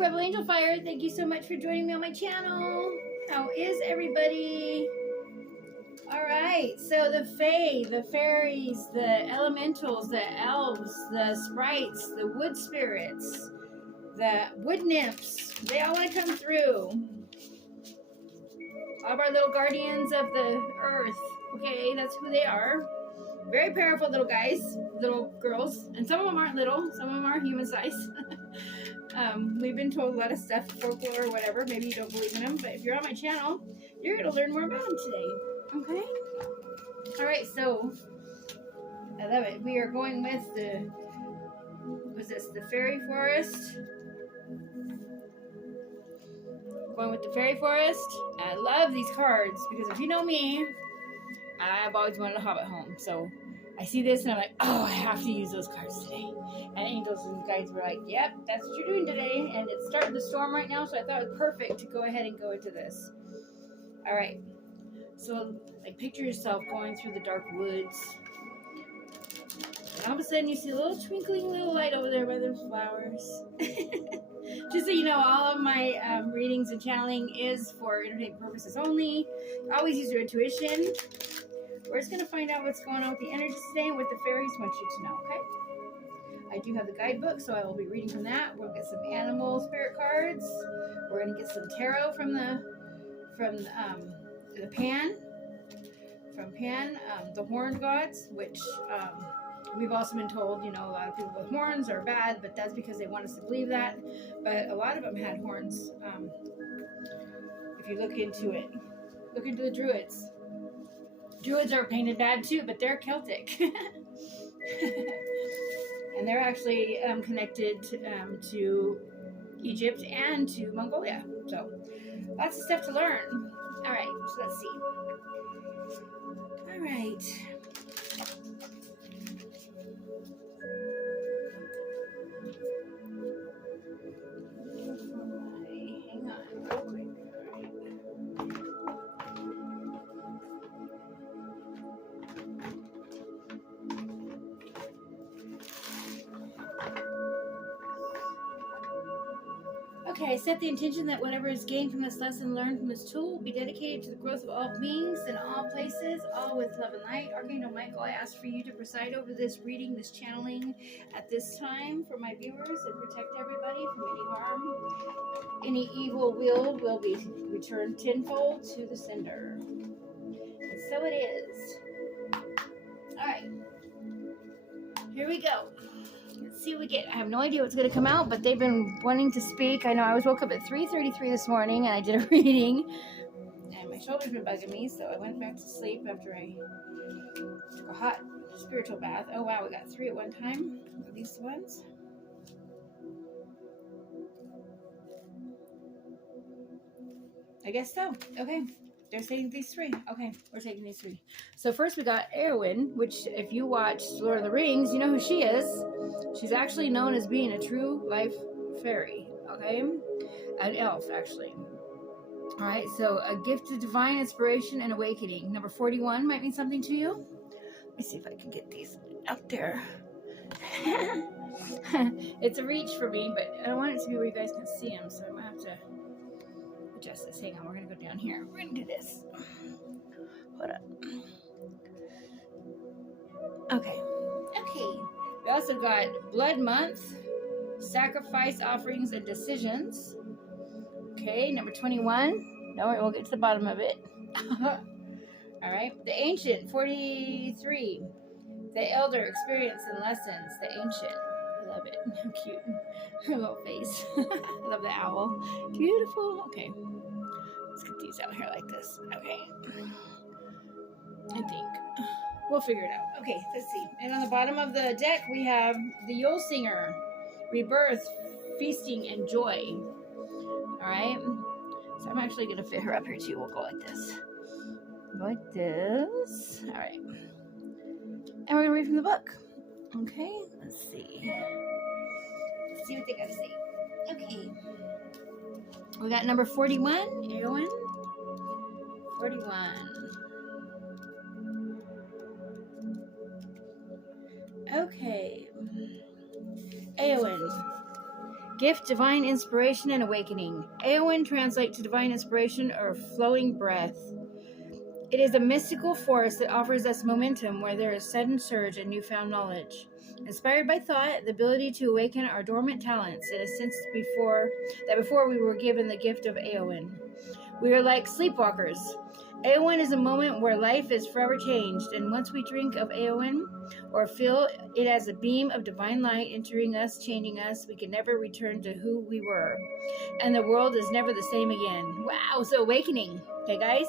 Rebel Angel Fire. Thank you so much for joining me on my channel. How is everybody? All right, so the fae, the fairies, the elementals, the elves, the sprites, the wood spirits, the wood nymphs, they all want to come through. All of our little guardians of the earth. Okay, that's who they are. Very powerful little guys, little girls, and some of them aren't little, some of them are human size. We've been told a lot of stuff, folklore or whatever. Maybe you don't believe in them, but if you're on my channel, you're going to learn more about them today. Okay? All right, so I love it. We are going with the, what's this, the fairy forest. Going with the fairy forest. I love these cards because if you know me, I've always wanted a hobbit home. So I see this and I'm like, oh, I have to use those cards today. And angels and guides were like, yep, that's what you're doing today. And it's starting to storm right now, so I thought it was perfect to go ahead and go into this. All right. So like picture yourself going through the dark woods. And all of a sudden you see a little twinkling little light over there by those flowers. Just so you know, all of my readings and channeling is for entertainment purposes only. Always use your intuition. We're just going to find out what's going on with the energy today and what the fairies want you to know, okay? I do have the guidebook, so I will be reading from that. We'll get some animal spirit cards. We're going to get some tarot from the Pan. From Pan, the horned gods, which we've also been told, you know, a lot of people with horns are bad, but that's because they want us to believe that. But a lot of them had horns. If you look into it, look into the Druids. Druids are painted bad too, but they're Celtic. And they're actually connected to Egypt and to Mongolia. So lots of stuff to learn. All right, so let's see. All right. Hang on real quick. Okay, set the intention that whatever is gained from this lesson, learned from this tool, will be dedicated to the growth of all beings in all places, all with love and light. Archangel Michael, I ask for you to preside over this reading, this channeling at this time for my viewers and protect everybody from any harm. Any evil will be returned tenfold to the sender. And so it is. All right. Here we go. Let's see what we get. I have no idea what's going to come out, but they've been wanting to speak. I know I woke up at 3:33 this morning and I did a reading. And my shoulder's been bugging me, so I went back to sleep after I took a hot spiritual bath. Oh, wow, we got 3 at one time. Are these the ones? I guess so. Okay. They're saying these 3. Okay, we're taking these 3. So first we got Eowyn, which if you watch Lord of the Rings, you know who she is. She's actually known as being a true life fairy, okay? An elf, actually. All right, so a gift of divine inspiration and awakening. Number 41 might mean something to you. Let me see if I can get these out there. It's a reach for me, but I don't want it to be where you guys can see them, so I'm going to have to adjust this. Hang on, we're going to go down here. We're going to do this. Hold up. Okay. We also got Blood Month, Sacrifice, Offerings, and Decisions. Okay, number 21. No, we'll get to the bottom of it. All right. The Ancient, 43. The Elder, Experience and Lessons. The Ancient. I love it. How cute. Her little face. I love the owl. Beautiful. Okay. Let's get these out here like this. Okay. I think. We'll figure it out. Okay, let's see. And on the bottom of the deck, we have the Yule Singer. Rebirth, Feasting, and Joy. Alright. So I'm actually going to fit her up here too. We'll go like this. Go like this. Alright. And we're going to read from the book. Okay, let's see. Let's see what they got to say. Okay. We got number 41, Eowyn. 41. Okay. Eowyn. Gift, divine inspiration, and awakening. Eowyn translates to divine inspiration or flowing breath. It is a mystical force that offers us momentum where there is sudden surge and newfound knowledge. Inspired by thought, the ability to awaken our dormant talents in a sense before we were given the gift of Eowyn. We are like sleepwalkers. Eowyn is a moment where life is forever changed, and once we drink of Eowyn or feel it as a beam of divine light entering us, changing us, we can never return to who we were. And the world is never the same again. Wow, so awakening. Okay, guys?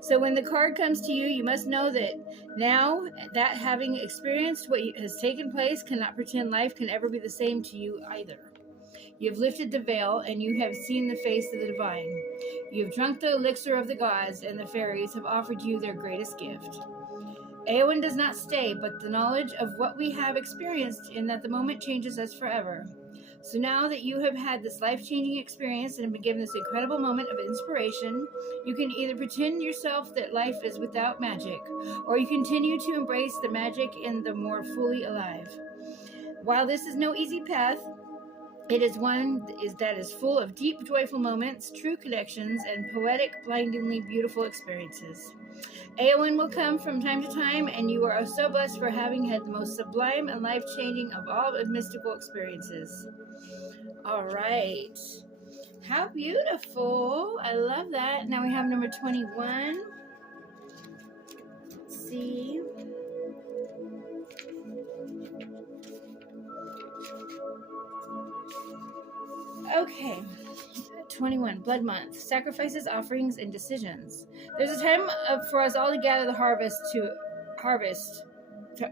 So when the card comes to you, you must know that now that having experienced what has taken place cannot pretend life can ever be the same to you either. You have lifted the veil and you have seen the face of the divine. You have drunk the elixir of the gods, and the fairies have offered you their greatest gift. Eowyn does not stay, but the knowledge of what we have experienced in that the moment changes us forever. So now that you have had this life-changing experience and have been given this incredible moment of inspiration, you can either pretend yourself that life is without magic, or you continue to embrace the magic in the more fully alive. While this is no easy path, it is one that is full of deep, joyful moments, true connections, and poetic, blindingly beautiful experiences. Eowyn will come from time to time, and you are so blessed for having had the most sublime and life-changing of all of mystical experiences. All right. How beautiful. I love that. Now we have number 21. Let's see. Okay. 21, Blood Month. Sacrifices, offerings, and decisions. There's a time for us all to gather the harvest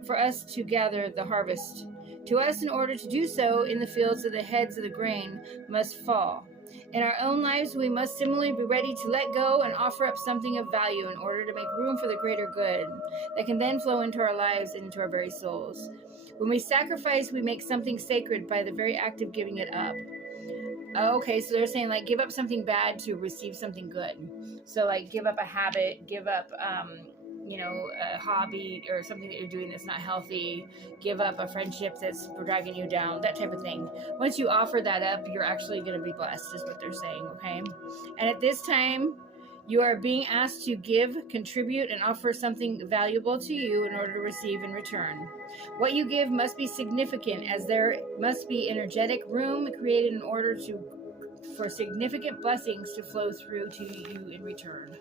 for us to gather the harvest. To us, in order to do so, in the fields of the heads of the grain must fall. In our own lives, we must similarly be ready to let go and offer up something of value in order to make room for the greater good that can then flow into our lives and into our very souls. When we sacrifice, we make something sacred by the very act of giving it up. Okay, so they're saying, like, give up something bad to receive something good. So, like, give up a habit, give up, a hobby or something that you're doing that's not healthy, give up a friendship that's dragging you down, that type of thing. Once you offer that up, you're actually going to be blessed, is what they're saying, okay? And at this time, you are being asked to give, contribute, and offer something valuable to you in order to receive in return. What you give must be significant, as there must be energetic room created in order for significant blessings to flow through to you in return.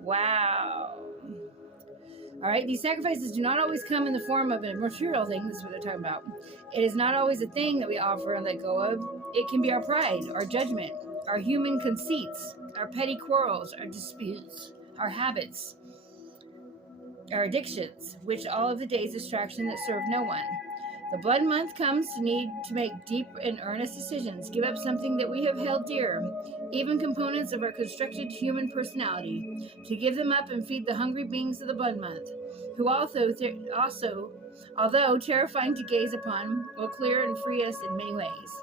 Wow. All right, these sacrifices do not always come in the form of a material thing. This is what they're talking about. It is not always a thing that we offer and let go of. It can be our pride, our judgment, our human conceits, our petty quarrels, our disputes, our habits, our addictions, which all of the day's distraction that serve no one. The blood month comes to need to make deep and earnest decisions, give up something that we have held dear, even components of our constructed human personality, to give them up and feed the hungry beings of the blood month, who also, although terrifying to gaze upon, will clear and free us in many ways.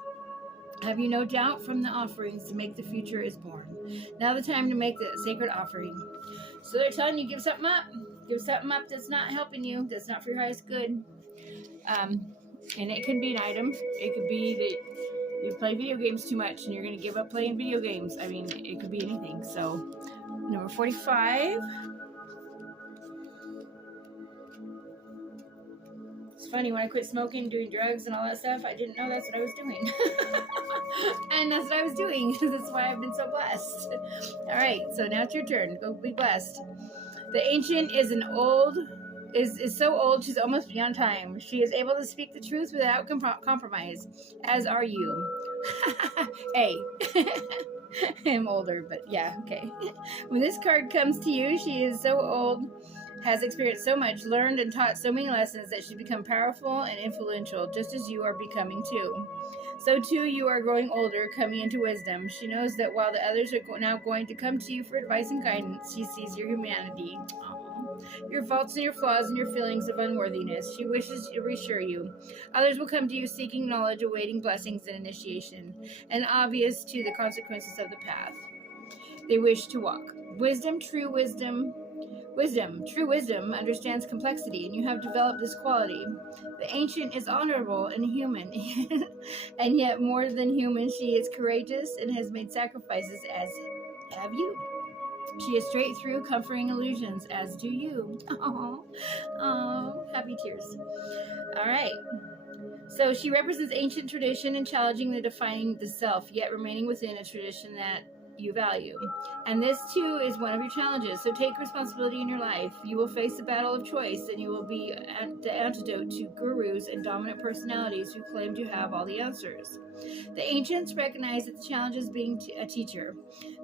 Have you no doubt from the offerings to make the future is born? Now the time to make the sacred offering. So they're telling you, give something up. Give something up that's not helping you, that's not for your highest good. And it could be an item. It could be that you play video games too much and you're going to give up playing video games. I mean, it could be anything. So, number 45. It's funny, when I quit smoking, doing drugs and all that stuff, I didn't know that's what I was doing. And that's what I was doing. That's why I've been so blessed. All right, so now it's your turn. Go be blessed. The ancient is so old she's almost beyond time. She is able to speak the truth without compromise, as are you. Hey. I'm older, but yeah, okay. When this card comes to you, she is so old, has experienced so much, learned and taught so many lessons that she's become powerful and influential, just as you are becoming too. So too, you are growing older, coming into wisdom. She knows that while the others are now going to come to you for advice and guidance, she sees your humanity. Your faults and your flaws and your feelings of unworthiness. She wishes to reassure you. Others will come to you seeking knowledge, awaiting blessings and initiation, and obvious to the consequences of the path they wish to walk. Wisdom, true wisdom, Wisdom, true wisdom, understands complexity, and you have developed this quality. The ancient is honorable and human, and yet more than human, she is courageous and has made sacrifices, as have you. She is straight through, comforting illusions, as do you. Oh, happy tears. All right. So she represents ancient tradition and challenging the defining the self, yet remaining within a tradition that you value. And this too is one of your challenges. So take responsibility in your life. You will face the battle of choice, and you will be the antidote to gurus and dominant personalities who claim to have all the answers. The ancients recognized that the challenge is being a teacher.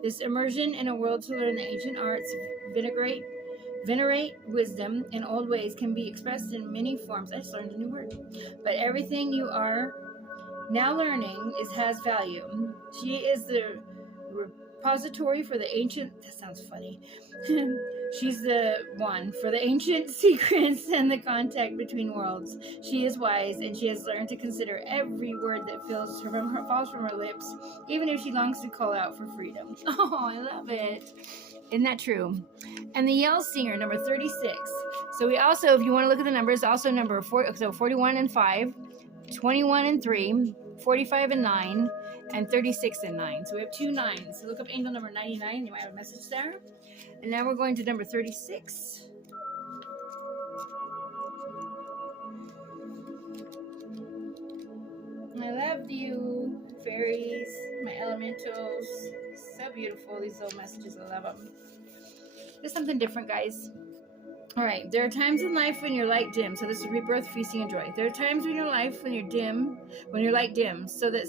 This immersion in a world to learn the ancient arts, venerate wisdom in old ways can be expressed in many forms. I just learned a new word. But everything you are now learning has value. She is the repository for the ancient, that sounds funny. She's the one for the ancient secrets and the contact between worlds. She is wise, and she has learned to consider every word that falls from her lips, even if she longs to call out for freedom. Oh, I love it. Isn't that true? And the Yell Singer, number 36. So we also, if you want to look at the numbers, also number 4, so 41 and 5, 21 and 3, 45 and 9, and 36 and 9. So we have 2 9s. So look up angel number 99. You might have a message there. And now we're going to number 36. I love you, fairies, my elementals. So beautiful, these little messages. I love them. There's something different, guys. All right, there are times in life when your light dims. So this is rebirth, feasting, and joy. There are times in your life when your light dims, so that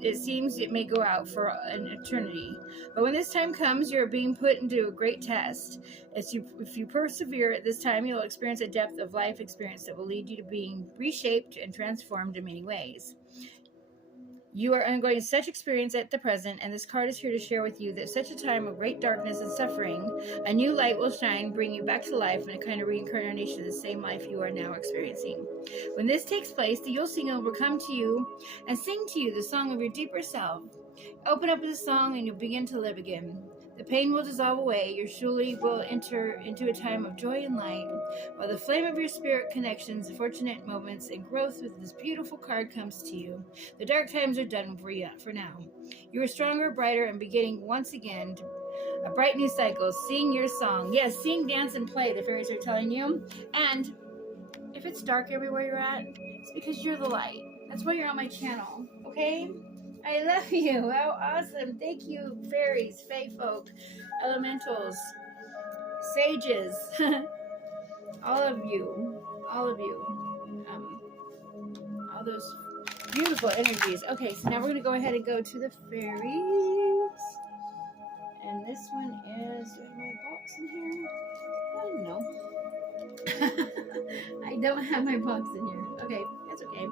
it seems it may go out for an eternity. But when this time comes, you're being put into a great test. If you persevere at this time, you'll experience a depth of life experience that will lead you to being reshaped and transformed in many ways. You are undergoing such experience at the present, and this card is here to share with you that such a time of great darkness and suffering, a new light will shine, bring you back to life in a kind of reincarnation of the same life you are now experiencing. When this takes place, the Yule Singer will come to you and sing to you the song of your deeper self. Open up the song and you'll begin to live again. The pain will dissolve away. You surely will enter into a time of joy and light, while the flame of your spirit connections, fortunate moments, and growth with this beautiful card comes to you. The dark times are done for now. You are stronger, brighter, and beginning once again a bright new cycle. Sing your song. Yes, sing, dance, and play, the fairies are telling you. And if it's dark everywhere you're at, it's because you're the light. That's why you're on my channel, okay? I love you. How awesome. Thank you, fairies, fae folk, elementals, sages, all of you, all those beautiful energies. Okay, so now we're going to go ahead and go to the fairies. And this one is, do I have my box in here? I don't know. I don't have my box in here. Okay, that's okay.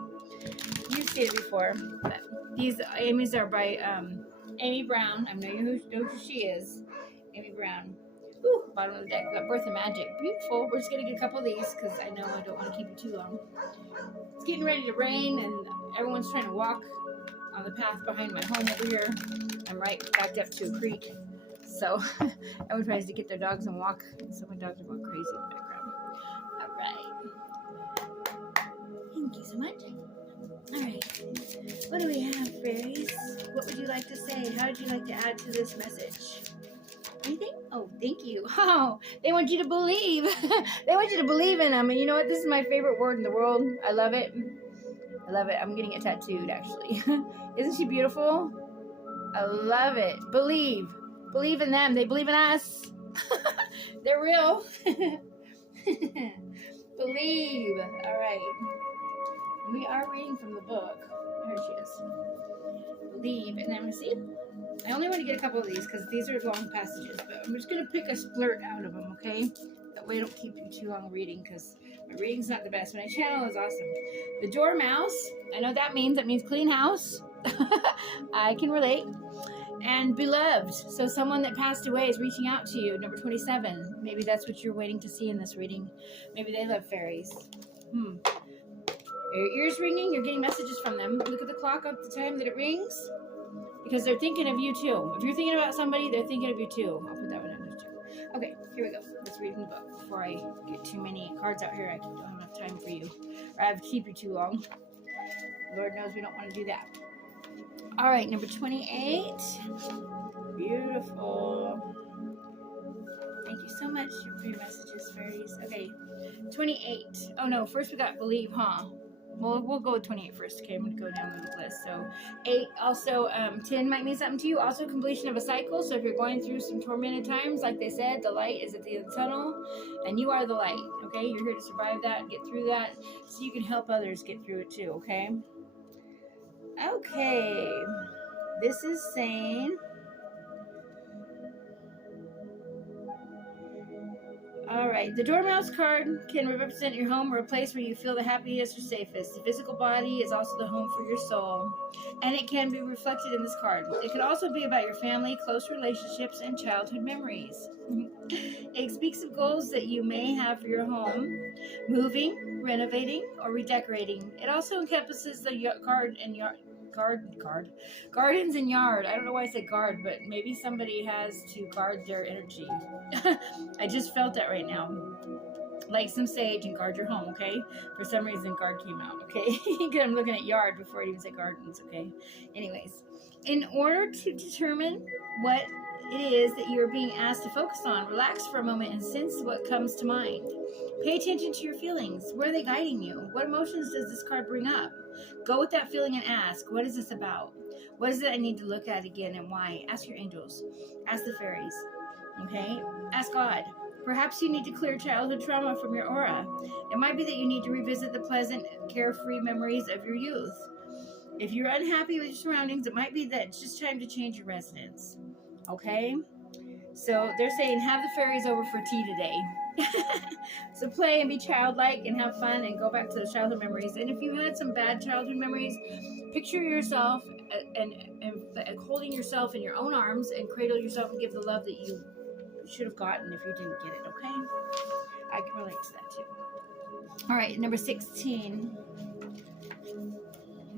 You've seen it before, but these Amy's are by Amy Brown. I know you know who she is. Amy Brown. Ooh, bottom of the deck. We got Birth of Magic. Beautiful. We're just going to get a couple of these because I know I don't want to keep you too long. It's getting ready to rain and everyone's trying to walk on the path behind my home over here. I'm right backed up to a creek. So everyone tries to get their dogs and walk. So my dogs are going crazy in the background. All right. Thank you so much. Alright, what do we have, fairies? What would you like to say? How would you like to add to this message? Anything? Oh, thank you. Oh, they want you to believe. They want you to believe in them. And you know what? This is my favorite word in the world. I love it. I love it. I'm getting it tattooed, actually. Isn't she beautiful? I love it. Believe. Believe in them. They believe in us. They're real. Believe. All right. We are reading from the book. Here she is. Believe. And I'm going to see. I only want to get a couple of these because these are long passages. But I'm just going to pick a splurt out of them, okay? That way I don't keep you too long reading because my reading's not the best. My channel is awesome. The Dormouse. I know that means. That means clean house. I can relate. And beloved. So someone that passed away is reaching out to you. Number 27. Maybe that's what you're waiting to see in this reading. Maybe they love fairies. Are your ears ringing? You're getting messages from them. Look at the clock at the time that it rings. Because they're thinking of you too. If you're thinking about somebody, they're thinking of you too. I'll put that one in there too. Okay, here we go. Let's read the book before I get too many cards out here. I don't have enough time for you. Or I have to keep you too long. Lord knows we don't want to do that. All right, number 28. Beautiful. Thank you so much for your messages, fairies. Okay, 28. Oh no, first we got believe, huh? Well, we'll go with 28 first. Okay, I'm going to go down the list. So, 8, also, 10 might mean something to you. Also, completion of a cycle. So, if you're going through some tormented times, like they said, the light is at the end of the tunnel, and you are the light, okay? You're here to survive that, get through that, so you can help others get through it too, okay? Okay, this is saying... All right, the Dormouse card can represent your home or a place where you feel the happiest or safest. The physical body is also the home for your soul, and it can be reflected in this card. It could also be about your family, close relationships, and childhood memories. It speaks of goals that you may have for your home, moving, renovating, or redecorating. It also encompasses the gardens and yard. I don't know why I said guard, but maybe somebody has to guard their energy. I just felt that right now. Light some sage and guard your home, okay? For some reason, guard came out, okay? I'm looking at yard before I even said gardens, okay? Anyways, in order to determine what it is that you're being asked to focus on, relax for a moment and sense what comes to mind. Pay attention to your feelings. Where are they guiding you? What emotions does this card bring up? Go with that feeling and ask, what is this about? What is it I need to look at again and why? Ask your angels. Ask the fairies. Okay? Ask God. Perhaps you need to clear childhood trauma from your aura. It might be that you need to revisit the pleasant, carefree memories of your youth. If you're unhappy with your surroundings, it might be that it's just time to change your residence. Okay? So they're saying have the fairies over for tea today. So play and be childlike and have fun and go back to those childhood memories. And if you had some bad childhood memories, picture yourself and holding yourself in your own arms and cradle yourself and give the love that you should have gotten if you didn't get it, okay? I can relate to that too. All right, number 16.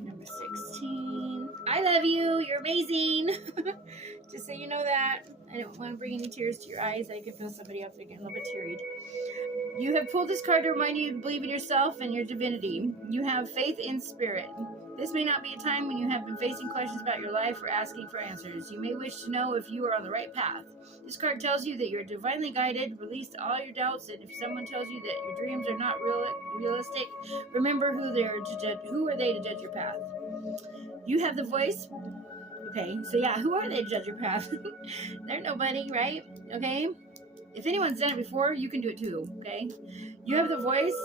Number 16. I love you. You're amazing. Just so you know that. I don't want to bring any tears to your eyes. I can feel somebody out there getting a little bit teary. You have pulled this card to remind you to believe in yourself and your divinity. You have faith in spirit. This may not be a time when you have been facing questions about your life or asking for answers. You may wish to know if you are on the right path. This card tells you that you're divinely guided. Release all your doubts, and if someone tells you that your dreams are not realistic, remember who are they to judge your path. You have the voice. Okay, so yeah, who are they to judge your path? They're nobody, right? Okay? If anyone's done it before, you can do it too, okay? You have the voice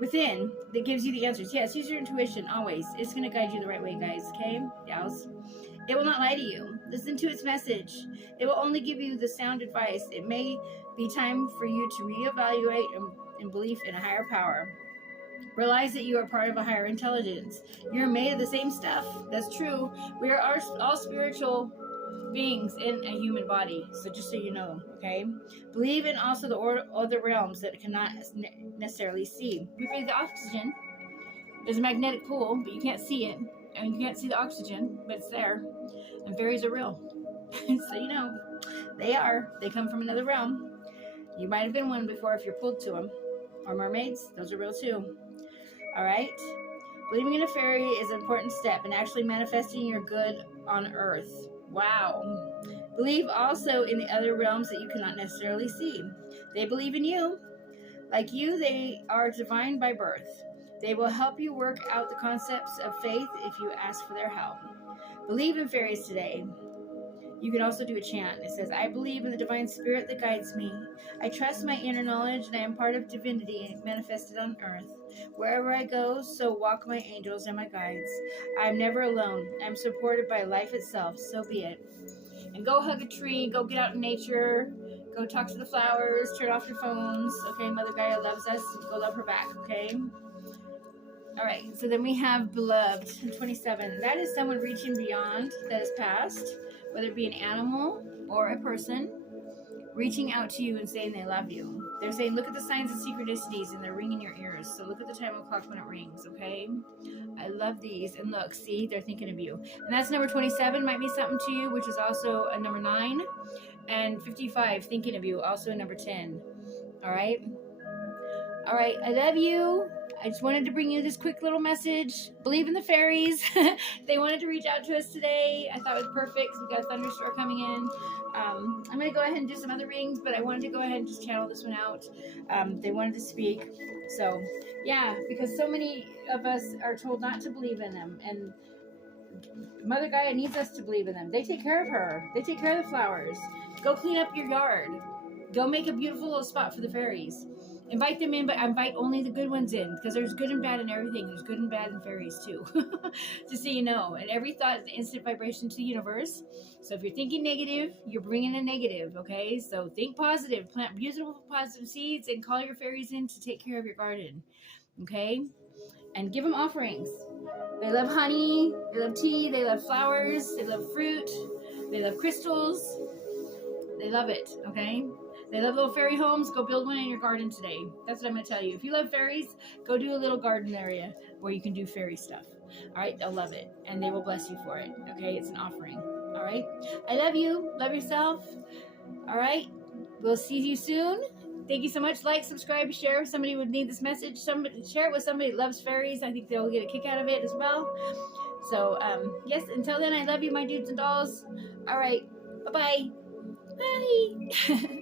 within that gives you the answers. Yes, use your intuition always. It's going to guide you the right way, guys, okay? Gals. It will not lie to you. Listen to its message. It will only give you the sound advice. It may be time for you to reevaluate in belief in a higher power. Realize that you are part of a higher intelligence. You're made of the same stuff. That's true. We are all spiritual beings in a human body. So just so you know, okay? Believe in also the other realms that cannot necessarily see. We breathe the oxygen. There's a magnetic pull, but you can't see it. And you can't see the oxygen, but it's there. And fairies are real. So you know, they are. They come from another realm. You might have been one before if you're pulled to them. Or mermaids, those are real too. Alright? Believing in a fairy is an important step in actually manifesting your good on earth. Wow. Believe also in the other realms that you cannot necessarily see. They believe in you. Like you, they are divine by birth. They will help you work out the concepts of faith if you ask for their help. Believe in fairies today. You can also do a chant. It says, I believe in the divine spirit that guides me. I trust my inner knowledge and I am part of divinity manifested on earth. Wherever I go, so walk my angels and my guides. I am never alone. I am supported by life itself. So be it. And go hug a tree. Go get out in nature. Go talk to the flowers. Turn off your phones. Okay, Mother Gaia loves us. Go love her back, okay? All right, so then we have Beloved, 27. That is someone reaching beyond that is past, whether it be an animal or a person, reaching out to you and saying they love you. They're saying, look at the signs of synchronicities, and they're ringing your ears. So look at the time of clock when it rings, okay? I love these. And look, see, they're thinking of you. And that's number 27, might be something to you, which is also a number 9. And 55, thinking of you, also number 10. All right. All right. I love you. I just wanted to bring you this quick little message. Believe in the fairies. They wanted to reach out to us today. I thought it was perfect. We got a thunderstorm coming in. I'm going to go ahead and do some other readings, but I wanted to go ahead and just channel this one out. They wanted to speak. So, yeah, because so many of us are told not to believe in them. And Mother Gaia needs us to believe in them. They take care of her. They take care of the flowers. Go clean up your yard. Go make a beautiful little spot for the fairies. Invite them in, but invite only the good ones in, because there's good and bad in everything. There's good and bad in fairies too. Just so you know. And every thought is an instant vibration to the universe. So if you're thinking negative, you're bringing a negative, okay? So think positive. Plant beautiful positive seeds and call your fairies in to take care of your garden, okay? And give them offerings. They love honey, they love tea, they love flowers, they love fruit, they love crystals. They love it, okay? They love little fairy homes. Go build one in your garden today. That's what I'm going to tell you. If you love fairies, go do a little garden area where you can do fairy stuff. All right? They'll love it, and they will bless you for it, okay? It's an offering, all right? I love you. Love yourself, all right? We'll see you soon. Thank you so much. Like, subscribe, share if somebody would need this message. Share it with somebody that loves fairies. I think they'll get a kick out of it as well. So, yes, until then, I love you, my dudes and dolls. All right. Bye-bye. Bye.